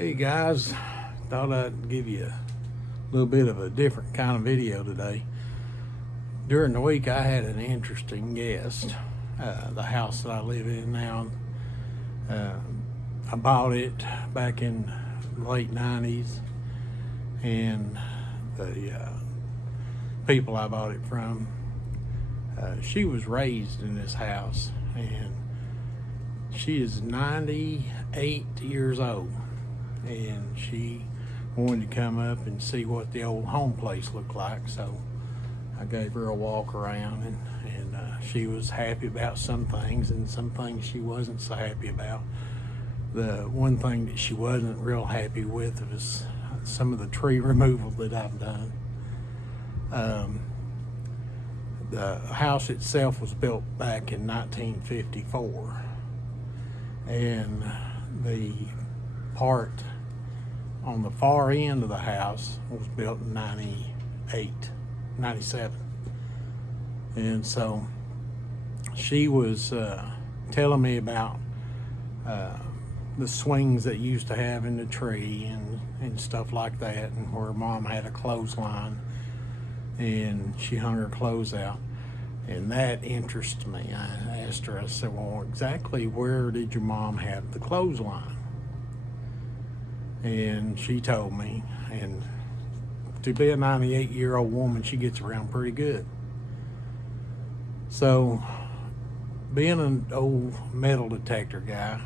Hey guys, thought I'd give you a little bit of a different kind of video today. During the week I had an interesting guest. The house that I live in now, I bought it back in the late 90s, and the people I bought it from, she was raised in this house, and she is 98 years old, and she wanted to come up and see what the old home place looked like. So I gave her a walk around, and she was happy about some things, and some things she wasn't so happy about. The one thing that she wasn't real happy with was some of the tree removal that I've done. The house itself was built back in 1954, and the part on the far end of the house was built in 97. And so she was telling me about the swings that used to have in the tree and stuff like that, and where Mom had a clothesline and she hung her clothes out. And that interested me. I asked her, I said, well, exactly where did your mom have the clothesline? And she told me, and to be a 98-year-old woman, she gets around pretty good. So, being an old metal detector guy,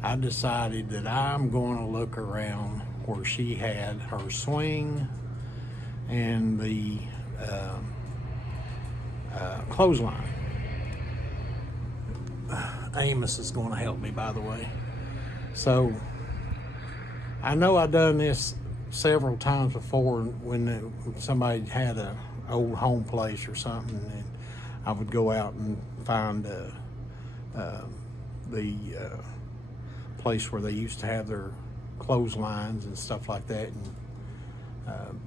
I decided that I'm going to look around where she had her swing and the clothesline. Amos is going to help me, by the way. So, I know I've done this several times before when somebody had a old home place or something, and I would go out and find the place where they used to have their clotheslines and stuff like that. And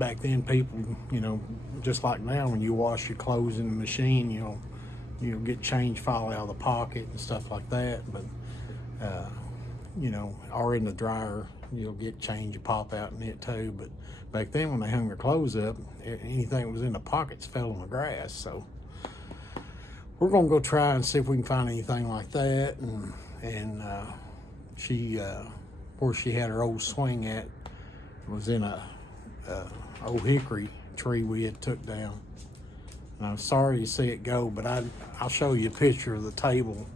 back then, people, just like now, when you wash your clothes in the machine, you'll get change fall out of the pocket and stuff like that. But or in the dryer, you'll get change pop out in it too. But back then, when they hung their clothes up, anything that was in the pockets fell on the grass. So we're gonna go try and see if we can find anything like that. And she, where she had her old swing at, was in a old hickory tree we had took down. And I'm sorry to see it go, but I'll show you a picture of the table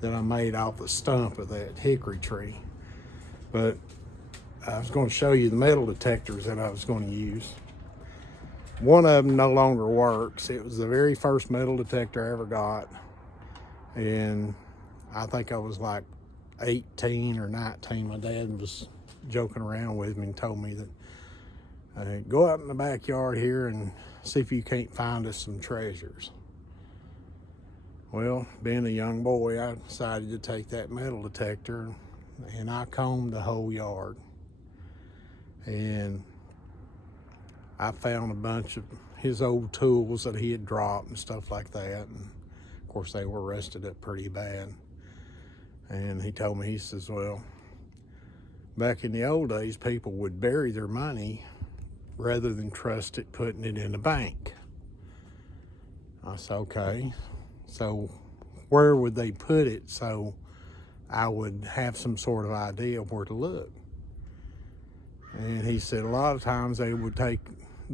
that I made off the stump of that hickory tree. But I was going to show you the metal detectors that I was going to use. One of them no longer works. It was the very first metal detector I ever got, and I think I was like 18 or 19. My dad was joking around with me and told me that go out in the backyard here and see if you can't find us some treasures. Well, being a young boy, I decided to take that metal detector and I combed the whole yard. And I found a bunch of his old tools that he had dropped and stuff like that. And of course, they were rusted up pretty bad. And he told me, he says, well, back in the old days, people would bury their money rather than trust it putting it in a bank. I said, okay. So where would they put it so I would have some sort of idea of where to look? And he said a lot of times they would take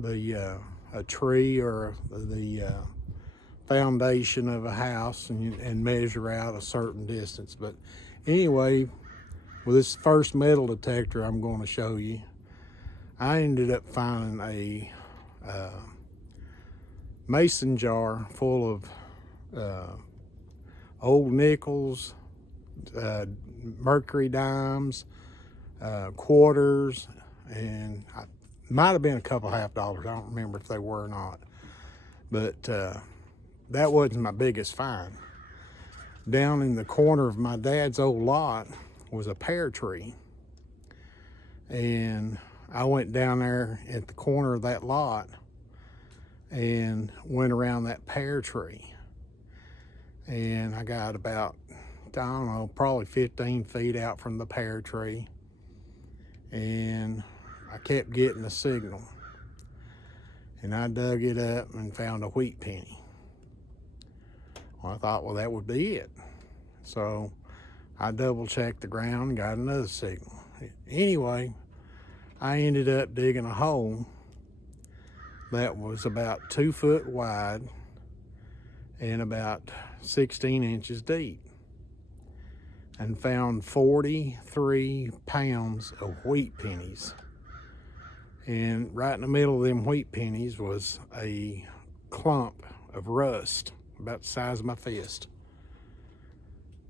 a tree or the foundation of a house and measure out a certain distance. But anyway, with this first metal detector I'm going to show you, I ended up finding a mason jar full of old nickels, mercury dimes, quarters, and it might have been a couple $50. I don't remember if they were or not. But that wasn't my biggest find. Down in the corner of my dad's old lot was a pear tree. And I went down there at the corner of that lot and went around that pear tree. And I got about, I don't know, probably 15 feet out from the pear tree. and I kept getting a signal. And I dug it up and found a wheat penny. Well, I thought, well, that would be it. So I double checked the ground and got another signal. Anyway, I ended up digging a hole that was about 2 foot wide and about 16 inches deep, and found 43 pounds of wheat pennies. And right in the middle of them wheat pennies was a clump of rust about the size of my fist.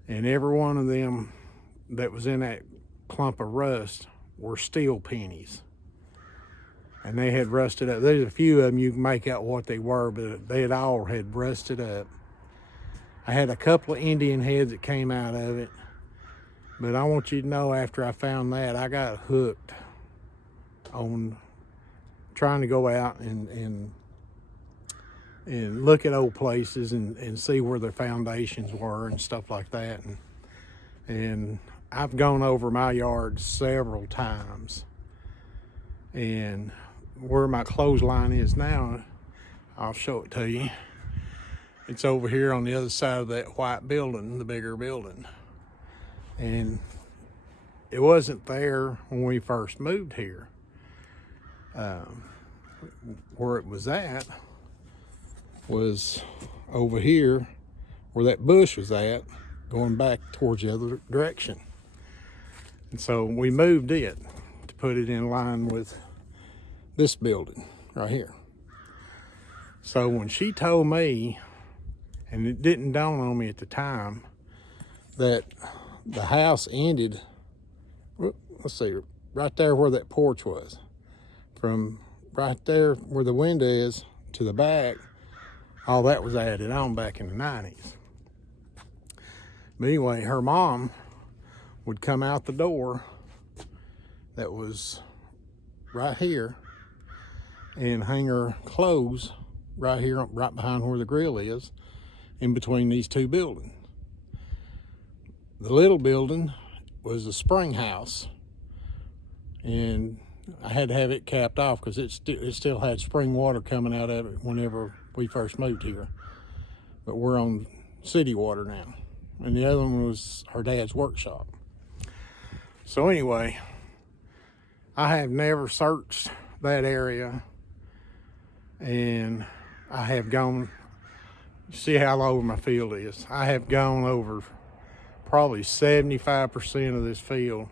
And every one of them that was in that clump of rust were steel pennies. And they had rusted up. There's a few of them you can make out what they were, but they all had rusted up. I had a couple of Indian heads that came out of it. But I want you to know, after I found that, I got hooked on trying to go out and look at old places and see where their foundations were and stuff like that. And I've gone over my yard several times. And where my clothesline is now, I'll show it to you. It's over here on the other side of that white building, the bigger building. And it wasn't there when we first moved here. Where it was at was over here where that bush was at, going back towards the other direction. And so we moved it to put it in line with this building right here. So when she told me, and it didn't dawn on me at the time, that the house ended, let's see, right there where that porch was. From right there where the window is to the back, all that was added on back in the 90s. But anyway, her mom would come out the door that was right here and hang her clothes right here, right behind where the grill is, in between these two buildings. The little building was a spring house, and I had to have it capped off because it still had spring water coming out of it whenever we first moved here. But we're on city water now. And the other one was our dad's workshop. So anyway, I have never searched that area, and I have gone, see how low my field is. I have gone over probably 75% of this field,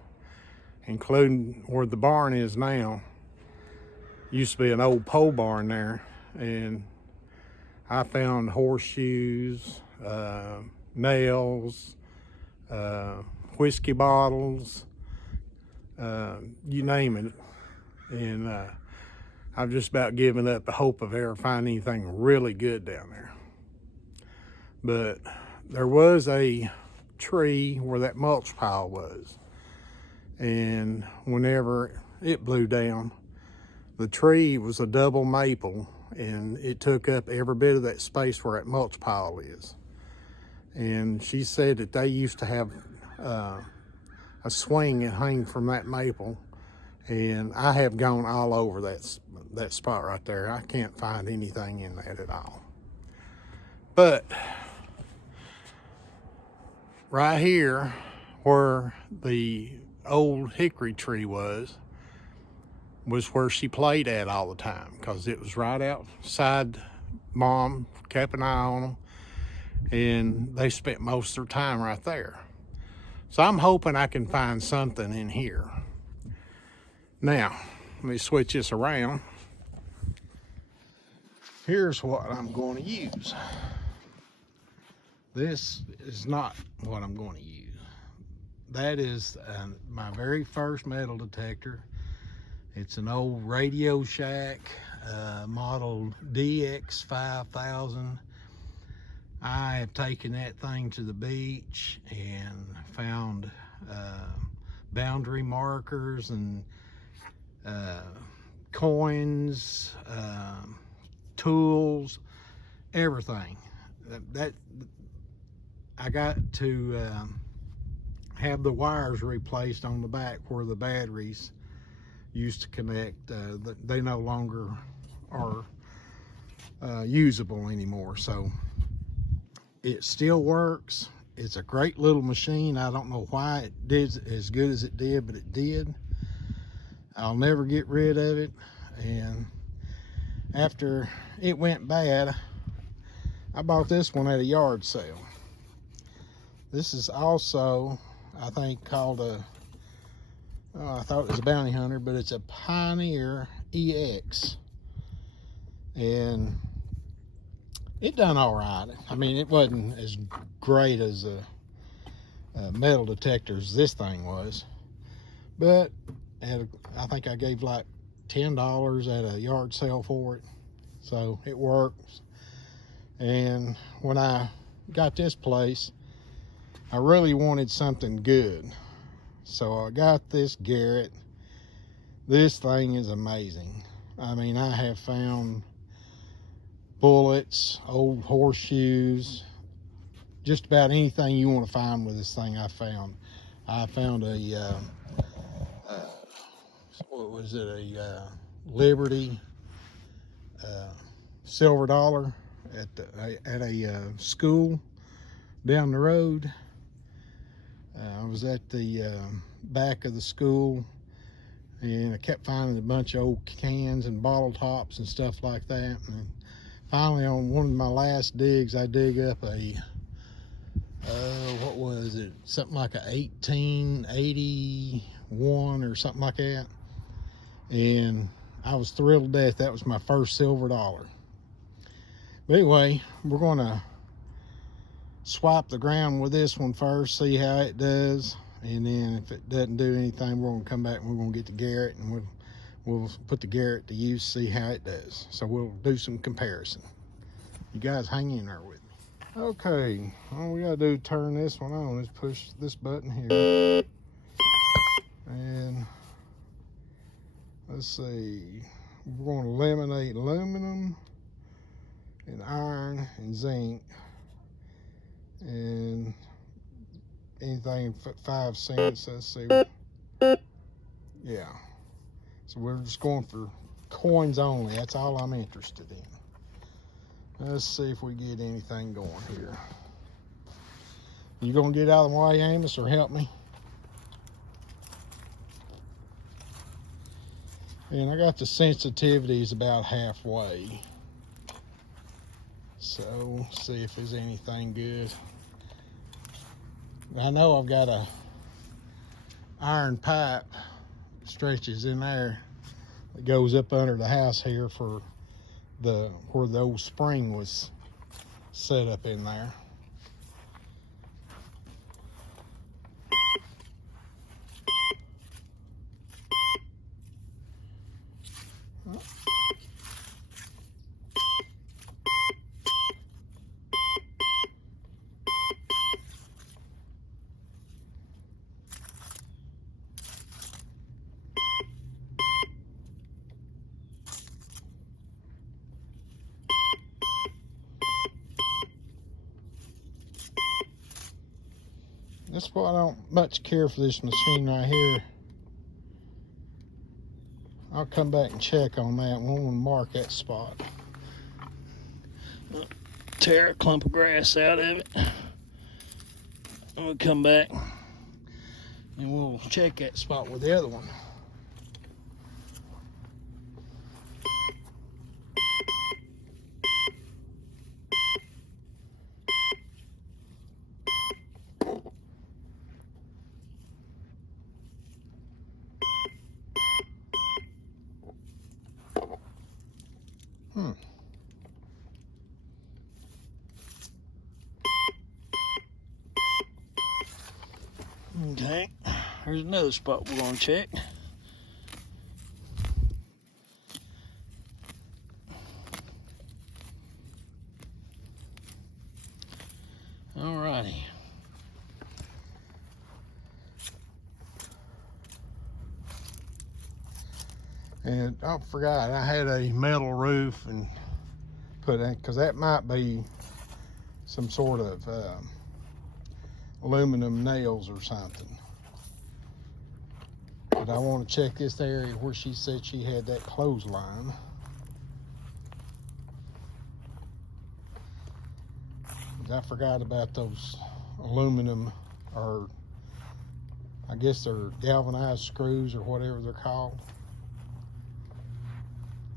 including where the barn is now. Used to be an old pole barn there, and I found horseshoes, nails, whiskey bottles, you name it. And I've just about given up the hope of ever finding anything really good down there. But there was a tree where that mulch pile was, and whenever it blew down, the tree was a double maple, and it took up every bit of that space where that mulch pile is. And she said that they used to have a swing that hung from that maple, and I have gone all over that spot right there. I can't find anything in that at all. But right here where the old hickory tree was where she played at all the time, because it was right outside. Mom kept an eye on them, and they spent most of their time right there. So I'm hoping I can find something in here. Now, let me switch this around. Here's what I'm going to use. This is not what I'm going to use. That is my very first metal detector. It's an old Radio Shack model DX5000. I have taken that thing to the beach and found boundary markers and coins, tools, everything. That I got to have the wires replaced on the back where the batteries used to connect, they no longer are usable anymore. So it still works. It's a great little machine. I don't know why it did as good as it did, but it did. I'll never get rid of it. And after it went bad, I bought this one at a yard sale. This is also, I think, called a, I thought it was a Bounty Hunter, but it's a Pioneer EX. And it done all right. I mean, it wasn't as great as a metal detector as this thing was, but I think I gave like $10 at a yard sale for it, so it works. And when I got this place, I really wanted something good, so I got this Garrett. This thing is amazing. I mean, I have found bullets, old horseshoes, just about anything you want to find with this thing. I found a what was it, a Liberty silver dollar at a school down the road. I was at the back of the school, and I kept finding a bunch of old cans and bottle tops and stuff like that. And finally, on one of my last digs, I dig up a what was it, something like a 1881 or something like that. And I was thrilled to death. That was my first silver dollar. But anyway, we're going to swap the ground with this one first, see how it does, and then if it doesn't do anything, we're going to come back and we're going to get the Garrett, and we'll put the Garrett to use, see how it does. So we'll do some comparison. You guys hang in there with me. Okay, all we gotta do to turn this one on is push this button here, and let's see, we're going to eliminate aluminum and iron and zinc and anything 5 cents. Let's see, yeah, so we're just going for coins only. That's all I'm interested in. Let's see if we get anything going here. You gonna get out of the way, Amos, or help me? And I got the sensitivities about halfway, so see if there's anything good. I know I've got a iron pipe that stretches in there that goes up under the house here for where the old spring was set up in there. That's why I don't much care for this machine right here. I'll come back and check on that. We want to mark that spot. Tear a clump of grass out of it. We'll come back and we'll check that spot with the other one. Okay, here's another spot we're going to check. Alrighty. And I forgot, I had a metal roof and put in, because that might be some sort of aluminum nails or something. But I want to check this area where she said she had that clothesline. I forgot about those aluminum, or I guess they're galvanized screws or whatever they're called.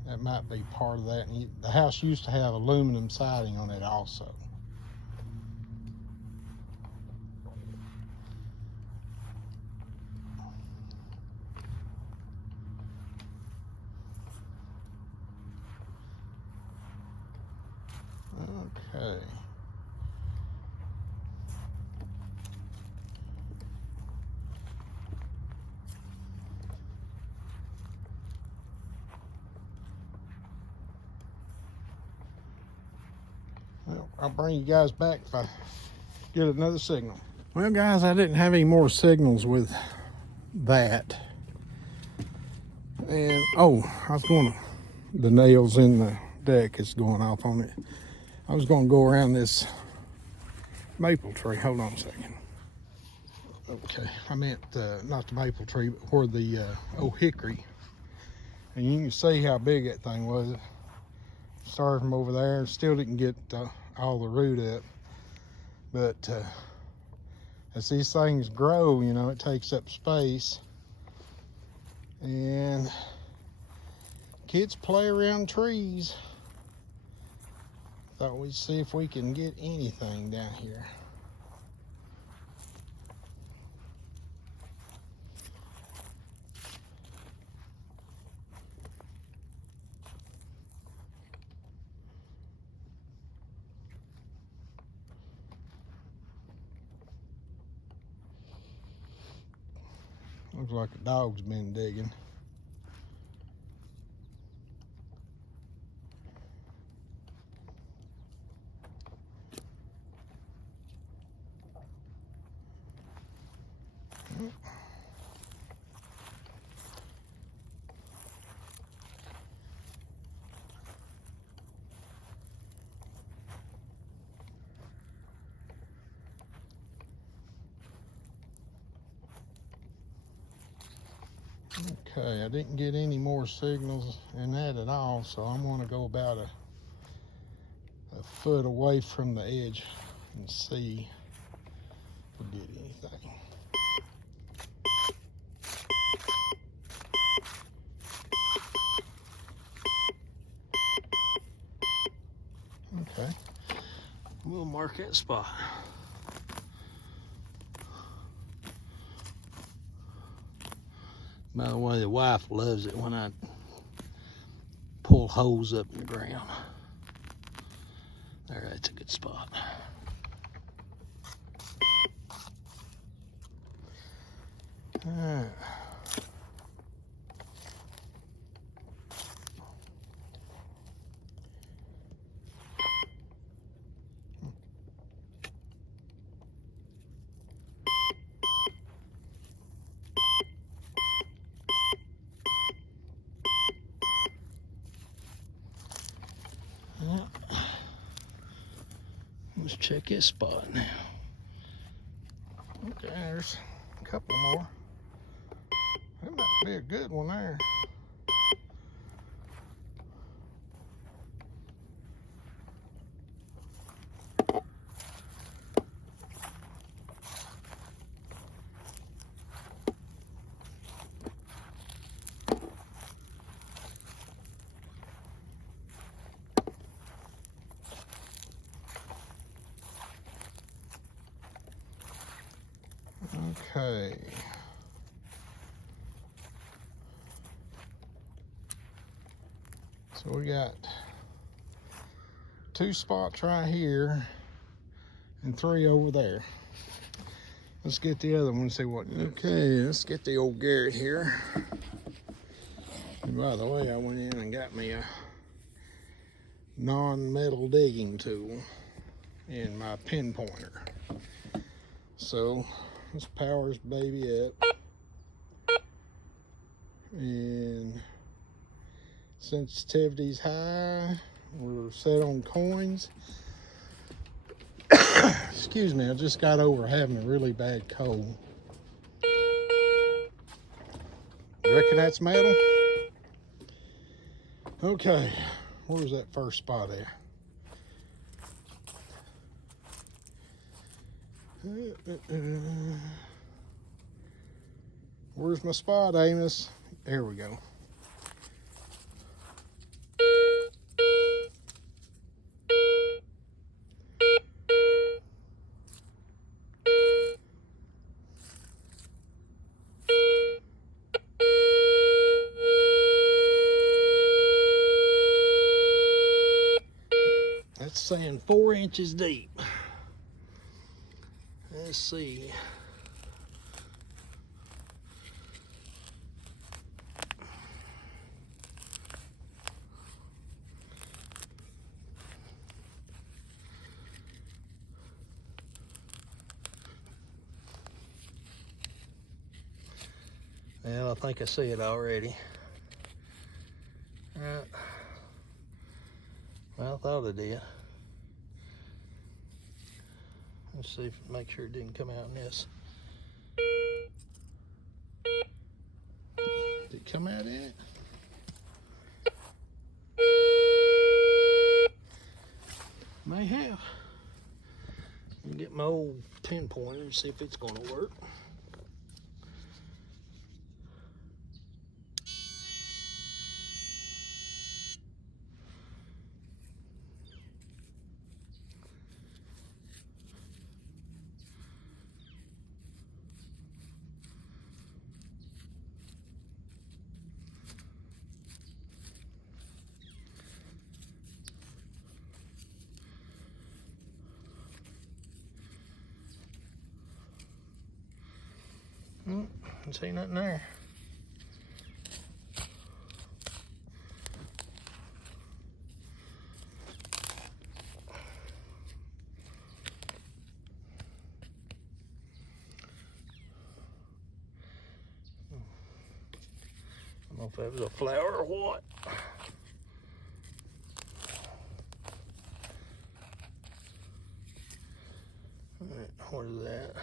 That might be part of that. And the house used to have aluminum siding on it also. Okay. Well, I'll bring you guys back if I get another signal. Well, guys, I didn't have any more signals with that. And, oh, I was going to, the nails in the deck is going off on it. I was going to go around this maple tree. Hold on a second. Okay, I meant not the maple tree, but where the old hickory. And you can see how big that thing was. Started from over there, still didn't get all the root up. But as these things grow, you know, it takes up space. And kids play around trees. Thought we'd see if we can get anything down here. Looks like a dog's been digging. Okay, I didn't get any more signals in that at all, so I'm going to go about a foot away from the edge and see if we get anything. Okay, we'll mark that spot. By the way, the wife loves it when I pull holes up in the ground. There, that's a good spot. All right. Let's check this spot now. Okay, there's a couple more. That might be a good one there. Okay. So we got 2 spots right here and 3 over there. Let's get the other one and see what. Okay, let's get the old Garrett here. And by the way, I went in and got me a non-metal digging tool and my pinpointer. So let's power this baby up. And sensitivity's high. We're set on coins. Excuse me, I just got over having a really bad cold. reckon that's metal? Okay, where's that first spot at? Where's my spot, Amos? There we go. That's saying 4 inches deep. Let's see. Well, I think I see it already. Well, I thought I did. Let's see if make sure it didn't come out in this. Did it come out in it? May have. Let me get my old pinpointer and see if it's going to work. Don't see nothing there. I don't know if that was a flower or what. What is that?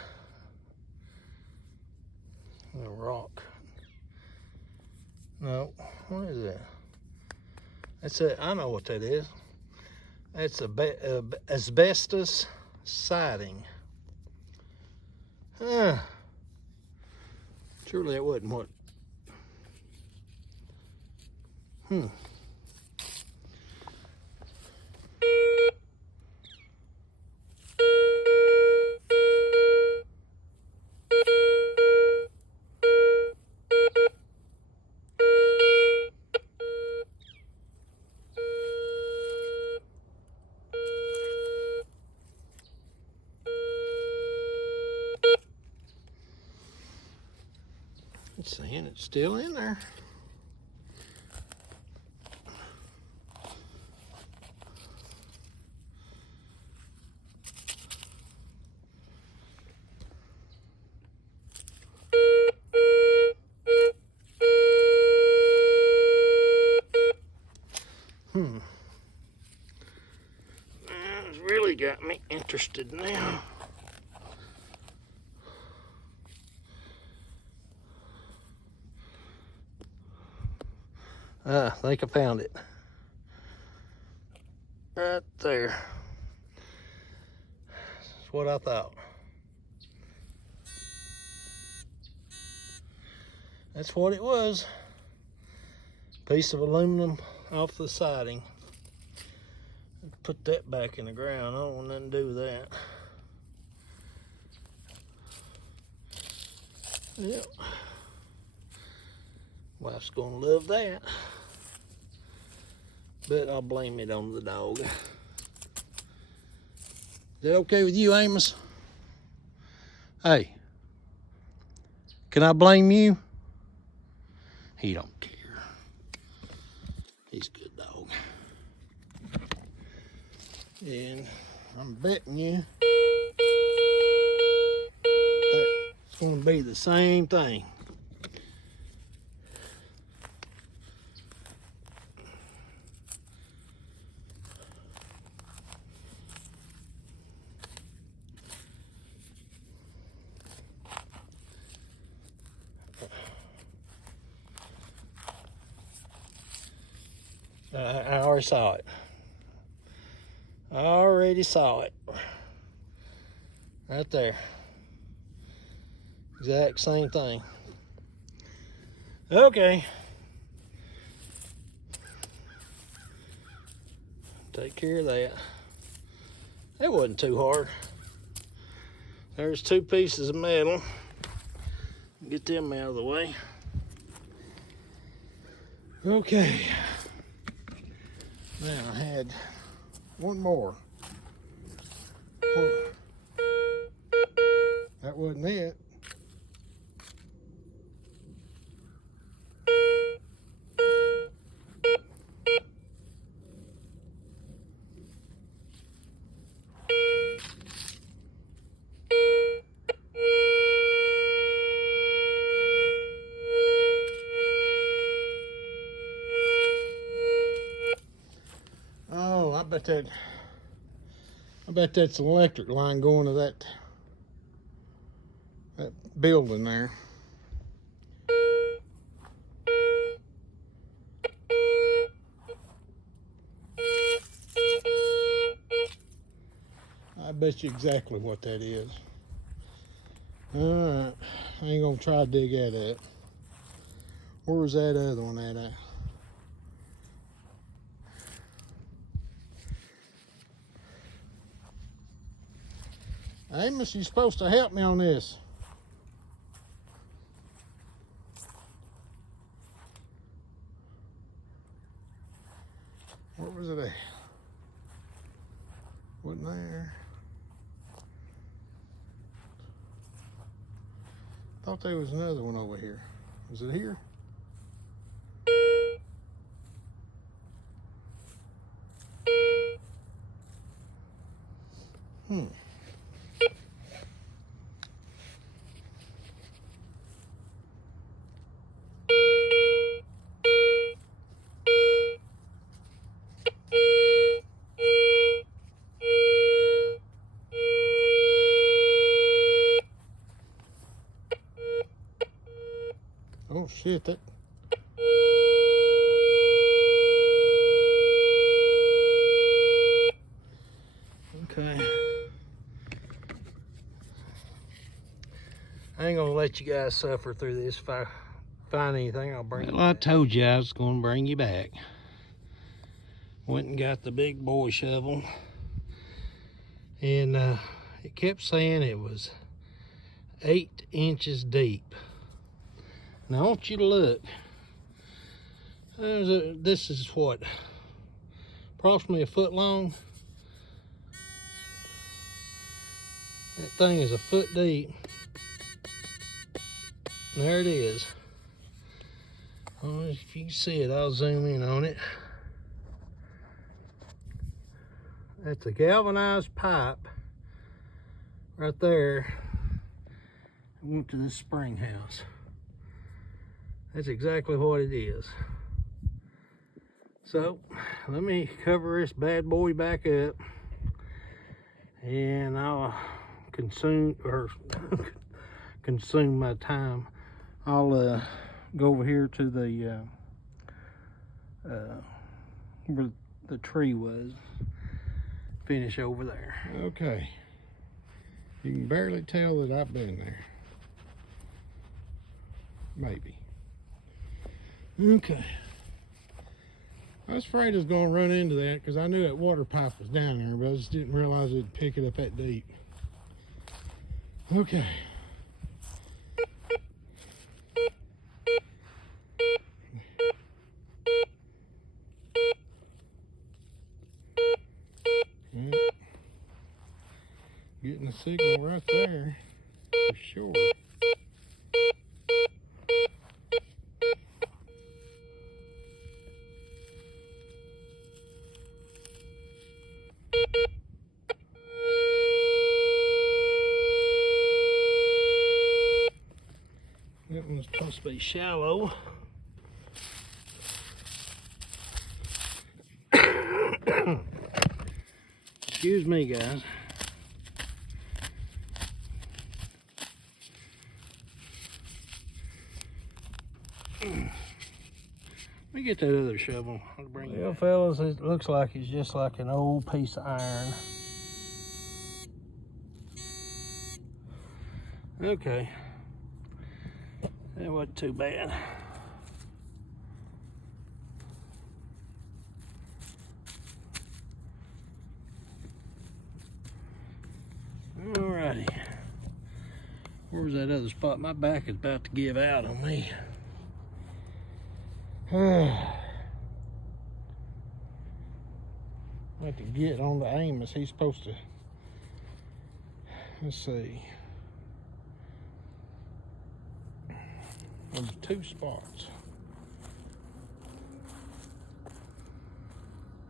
A rock. No, what is that? That's a, I know what that is. That's a asbestos siding. Surely that wasn't what. It's saying it's still in there. It's really got me interested now. I think I found it. Right there. That's what I thought. That's what it was. Piece of aluminum off the siding. Put that back in the ground. I don't want nothing to do with that. Yep. Wife's gonna love that. But I'll blame it on the dog. Is that okay with you, Amos? Hey, can I blame you? He don't care. He's a good dog. And I'm betting you it's gonna be the same thing. I already saw it. I already saw it. Right there. Exact same thing. Okay. Take care of that. That wasn't too hard. There's 2 pieces of metal. Get them out of the way. Okay. Now I had one more. That wasn't it. Oh, I bet that's an electric line going to that building there. I bet you exactly what that is. Alright, I ain't gonna try to dig at it. Where's that other one at? Amos, you're supposed to help me on this. Where was it at? Wasn't there? Thought there was another one over here. Was it here? Oh shit, that. Okay. I ain't gonna let you guys suffer through this. If I find anything, I'll bring you back. I told you I was gonna bring you back. Went and got the big boy shovel. And it kept saying it was 8 inches deep. Now I want you to look. This is what? Approximately 1 foot long. That thing is 1 foot deep. There it is. Oh, if you can see it, I'll zoom in on it. That's a galvanized pipe right there. It went to this spring house. That's exactly what it is. So let me cover this bad boy back up, and I'll consume my time. I'll go over here to the where the tree was. Finish over there. Okay. You can barely tell that I've been there. Maybe. Okay. I was afraid I was going to run into that because I knew that water pipe was down there, but I just didn't realize it'd pick it up that deep. Okay. Getting the signal right there, for sure. That one's supposed to be shallow. Excuse me, guys. Let me get that other shovel. I'll bring it. Well, fellas, it looks like it's just like an old piece of iron. Okay. That wasn't too bad. Alrighty. Where was that other spot? My back is about to give out on me. I have to get on to Amos. He's supposed to. Let's see. There's 2 spots.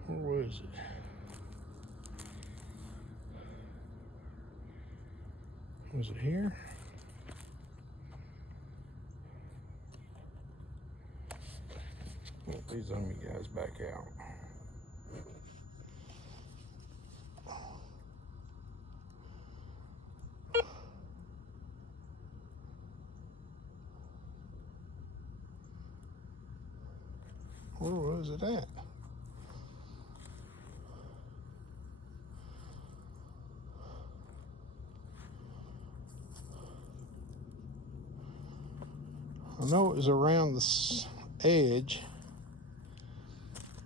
Where was it? Was it here? Get these on you guys back out. Where was it at? I know it was around the edge.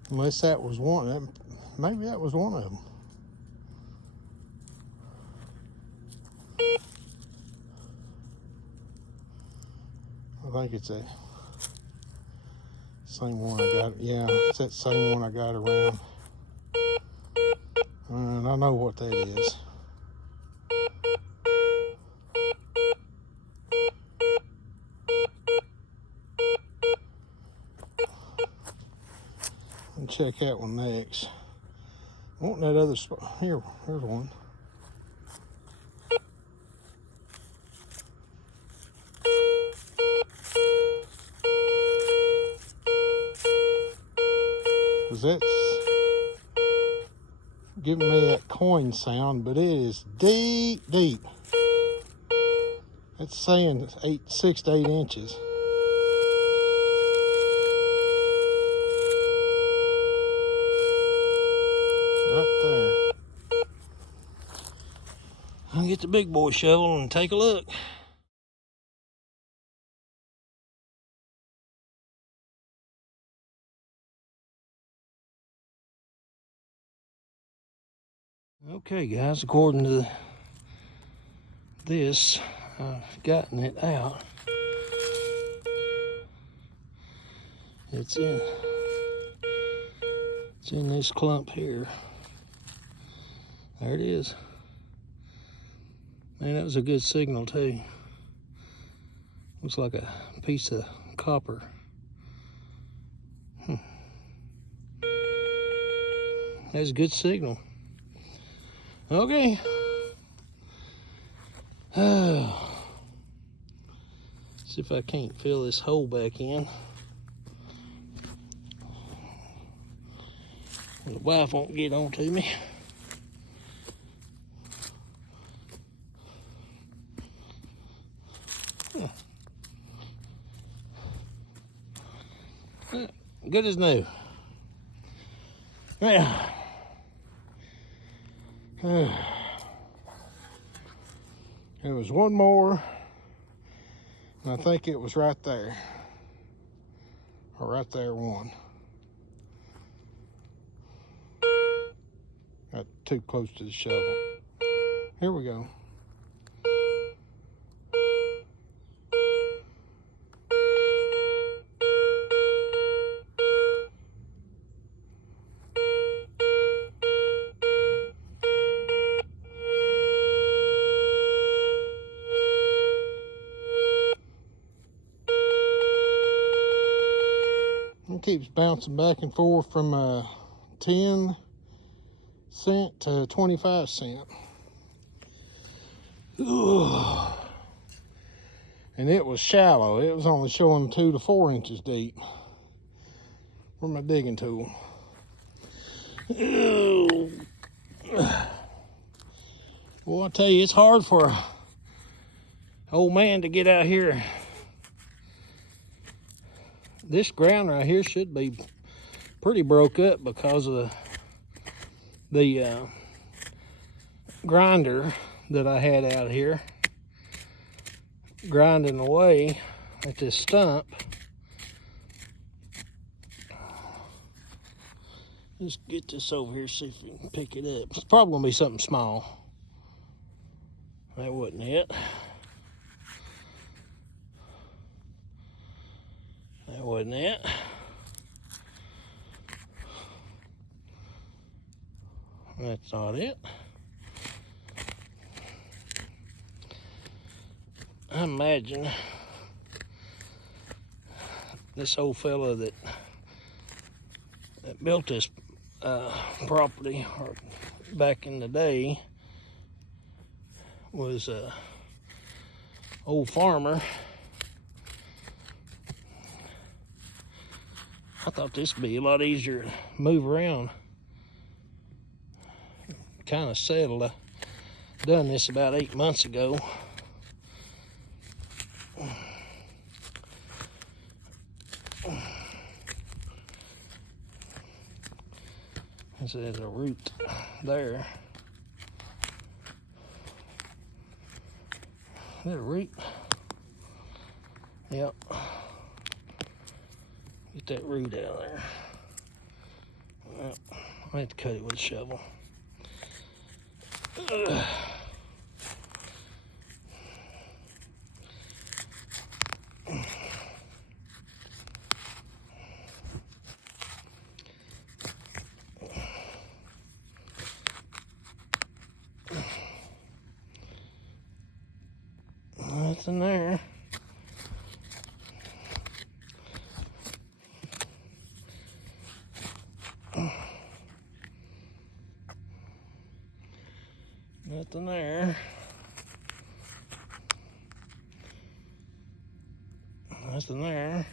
Unless that was one of them. Maybe that was one of them. I think it's that same one I got. Yeah, it's that same one I got around. And I know what that is. I'll check that one next. I want that other spot. Here's one. Because that's giving me that coin sound, but it is deep, deep. It's saying 6 to 8 inches. Right there. I'll get the big boy shovel and take a look. Okay, guys, according to this, I've gotten it out. It's in this clump here. There it is. Man, that was a good signal too. Looks like a piece of copper. That's a good signal. Okay. See if I can't fill this hole back in. The wife won't get on to me. Good as new. Yeah. There was one more, and I think it was right there. Or right there, one. Got too close to the shovel. Here we go. It keeps bouncing back and forth from 10 cent to 25 cent. Ugh. And it was shallow. It was only showing 2 to 4 inches deep. Where's my digging tool? Ew. Well, I tell you, it's hard for an old man to get out here This ground right here should be pretty broke up because of the grinder that I had out here grinding away at this stump. Just get this over here, see if we can pick it up. It's probably gonna be something small. That wasn't it. That wasn't it. That's not it. I imagine this old fella that built this property back in the day was a old farmer. I thought this would be a lot easier to move around. Kind of settled. I done this about 8 months ago. There's a root there. Is that a root? Yep. Get that root out of there. Yep. I have to cut it with a shovel. Ugh. Nothing there. Nothing there. Nothing there.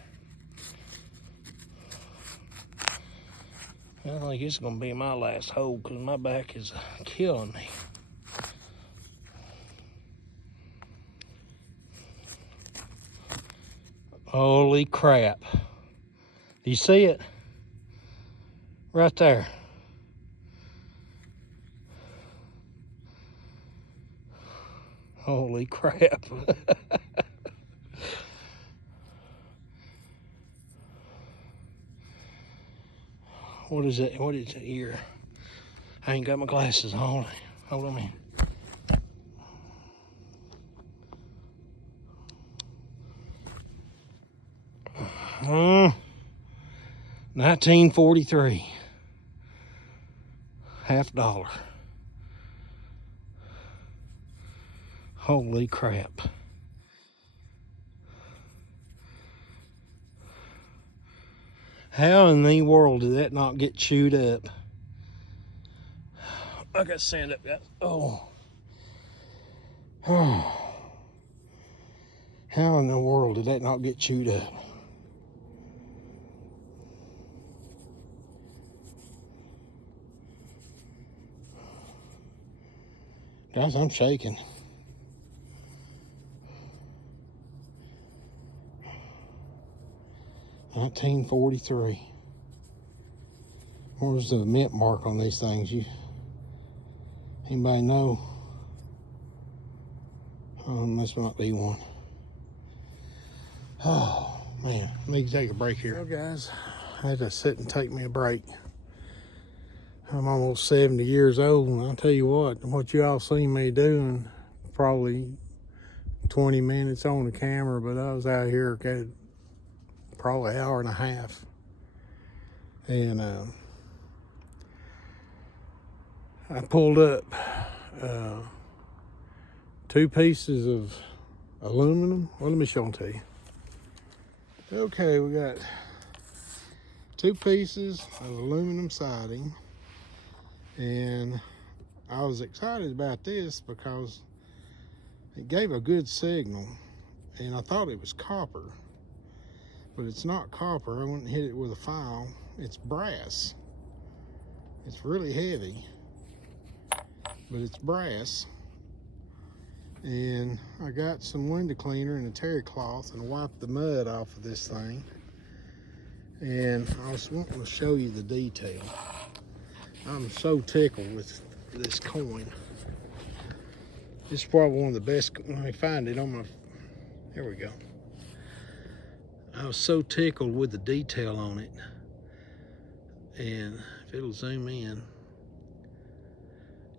I think it's gonna be my last hole because my back is killing me. Holy crap. Do you see it? Right there. Holy crap. What is it? What is it here? I ain't got my glasses on. Hold on a minute. 1943. $50. Holy crap. How in the world did that not get chewed up? I got sand up, guys. Oh. How in the world did that not get chewed up? Guys, I'm shaking. $1943. What was the mint mark on these things? Anybody know? Oh, must not be one. Oh man, let me take a break here. Well, guys, I had to sit and take me a break. I'm almost 70 years old, and I'll tell you what you all seen me doing, probably 20 minutes on the camera, but I was out here got probably an hour and a half. And I pulled up 2 pieces of aluminum. Well, let me show them to you. Okay, we got 2 pieces of aluminum siding. And I was excited about this because it gave a good signal, and I thought it was copper, but it's not copper. I went and hit it with a file. It's brass. It's really heavy, but it's brass. And I got some window cleaner and a terry cloth and wiped the mud off of this thing. And I was wanting to show you the detail. I'm so tickled with this coin. This is probably one of the best. Let me find it on my, there we go. I was so tickled with the detail on it. And if it'll zoom in,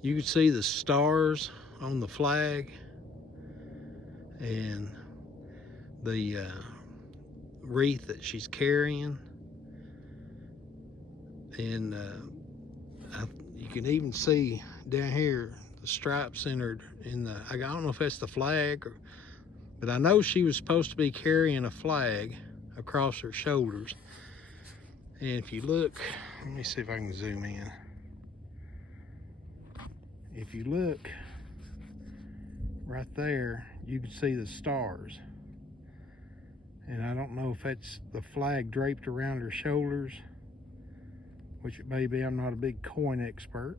you can see the stars on the flag and the wreath that she's carrying. And you can even see down here the stripes entered in the, I don't know if that's the flag, but I know she was supposed to be carrying a flag across her shoulders. And if you look, let me see if I can zoom in. If you look right there, you can see the stars. And I don't know if that's the flag draped around her shoulders, which it may be. I'm not a big coin expert.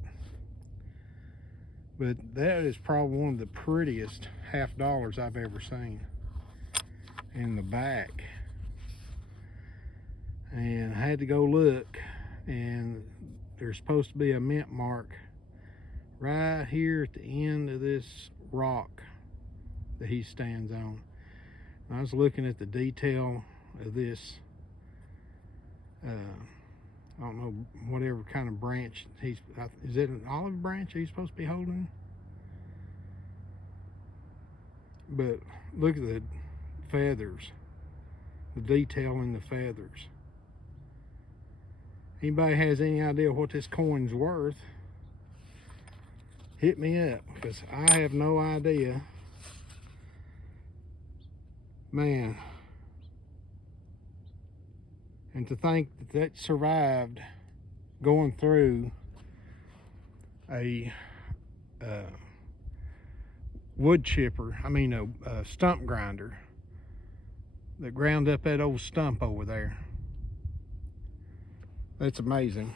But that is probably one of the prettiest $50 I've ever seen in the back. And I had to go look, and there's supposed to be a mint mark right here at the end of this rock that he stands on. And I was looking at the detail of this, I don't know, whatever kind of branch is it an olive branch he's supposed to be holding? But look at the feathers, the detail in the feathers. Anybody has any idea what this coin's worth, hit me up, because I have no idea. Man, and to think that that survived going through a wood chipper, a stump grinder that ground up that old stump over there. That's amazing.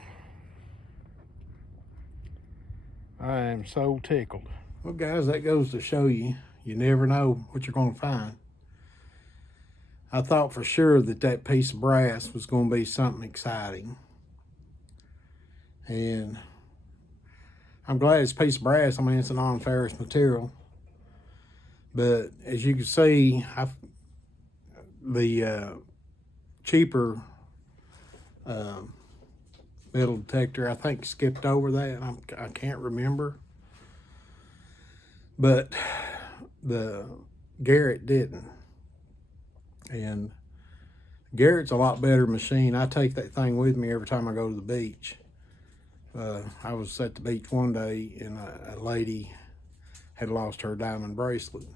I am so tickled. Well, guys, that goes to show you, you never know what you're going to find. I thought for sure that that piece of brass was going to be something exciting. And I'm glad it's a piece of brass. I mean, it's a non-ferrous material. But as you can see, the cheaper metal detector, I think, skipped over that. I can't remember. But the Garrett didn't. And Garrett's a lot better machine. I take that thing with me every time I go to the beach. I was at the beach one day, and a lady had lost her diamond bracelet.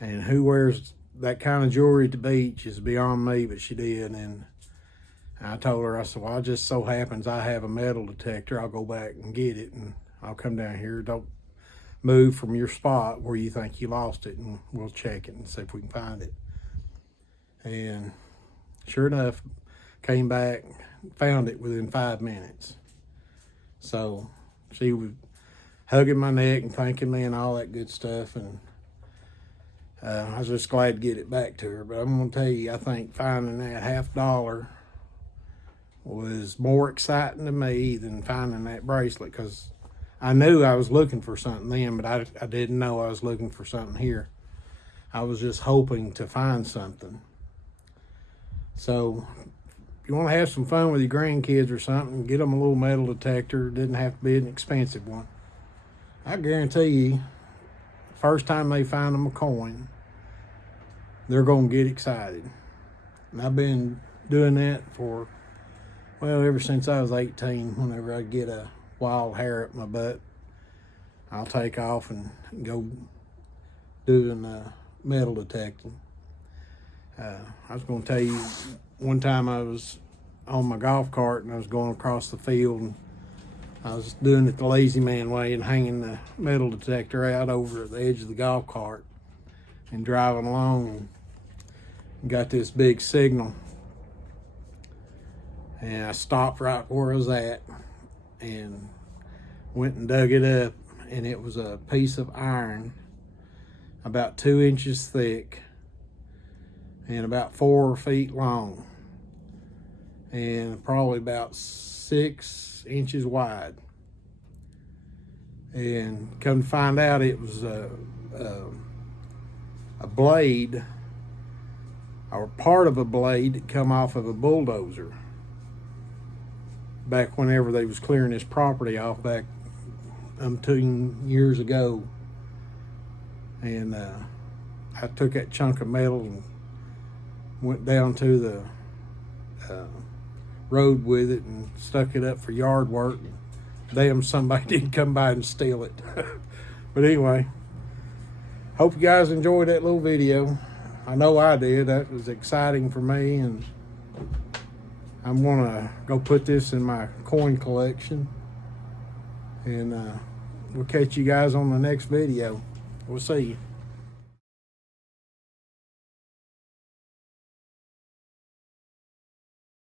And who wears that kind of jewelry at the beach is beyond me, but she did. And I told her, I said, well, it just so happens I have a metal detector. I'll go back and get it, and I'll come down here. Don't move from your spot where you think you lost it, and we'll check it and see if we can find it. And sure enough, came back, found it within 5 minutes. So she was hugging my neck and thanking me and all that good stuff. And I was just glad to get it back to her. But I'm going to tell you, I think finding that $50 was more exciting to me than finding that bracelet, because I knew I was looking for something then, but I didn't know I was looking for something here. I was just hoping to find something. So if you want to have some fun with your grandkids or something, get them a little metal detector. It didn't have to be an expensive one. I guarantee you, first time they find them a coin, they're going to get excited. And I've been doing that for, well, ever since I was 18. Whenever I get a wild hair up my butt, I'll take off and go doing metal detecting. I was going to tell you, one time I was on my golf cart and I was going across the field, and I was doing it the lazy man way and hanging the metal detector out over the edge of the golf cart and driving along, and got this big signal. And I stopped right where I was at and went and dug it up, and it was a piece of iron about 2 inches thick and about 4 feet long. and probably about 6 inches wide. And come to find out, it was a blade, or part of a blade that come off of a bulldozer back whenever they was clearing this property off back 2 years ago. And I took that chunk of metal and went down to the road with it and stuck it up for yard work. Damn, somebody did come by and steal it. But anyway, hope you guys enjoyed that little video. I know I did. That was exciting for me, and I'm gonna go put this in my coin collection. And we'll catch you guys on the next video. We'll see you.